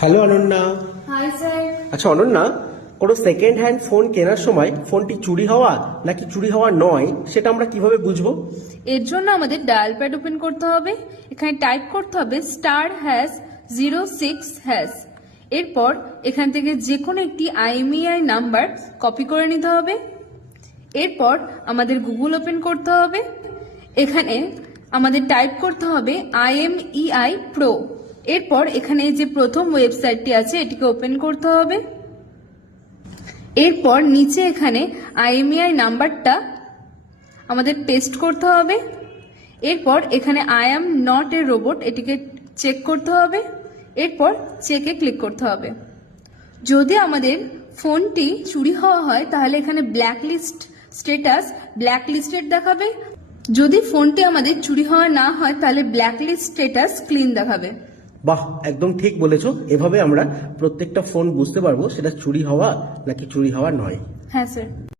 Hello Ananya. Hi sir. আচ্ছা অনন্যা, কোনো second hand phone কেনার সময় ফোনটি চুরি হওয়া নাকি চুরি হওয়া নয় সেটা আমরা কিভাবে বুঝবো? এর জন্য আমাদের ডায়াল প্যাড ওপেন করতে হবে। এখানে টাইপ করতে হবে *#06#। এরপর এখান থেকে যে কোনো একটি IMEI নাম্বার কপি করে নিতে হবে। এরপর আমাদের গুগল ওপেন করতে হবে। এখানে আমাদের টাইপ করতে হবে IMEI Pro। এরপর এখানে যে প্রথম ওয়েবসাইটটি আছে এটিকে ওপেন করতে হবে। এরপর নিচে এখানে IMEI নাম্বারটা আমাদের পেস্ট করতে হবে। এরপর এখানে I am not a robot এটিকে চেক করতে হবে। এরপর চেকে ক্লিক করতে হবে। যদি আমাদের ফোনটি চুরি হওয়া হয় তাহলে এখানে ব্ল্যাকলিস্ট স্ট্যাটাস ব্ল্যাকলিস্টেড দেখাবে। যদি ফোনটি আমাদের চুরি হওয়া না হয় তাহলে ব্ল্যাকলিস্ট স্ট্যাটাস ক্লিন দেখাবে। বাহ, একদম ঠিক বলেছো। এভাবে আমরা প্রত্যেকটা ফোন বুঝতে পারবো সেটা চুরি হওয়া নাকি চুরি হওয়া নয়। হ্যাঁ স্যার।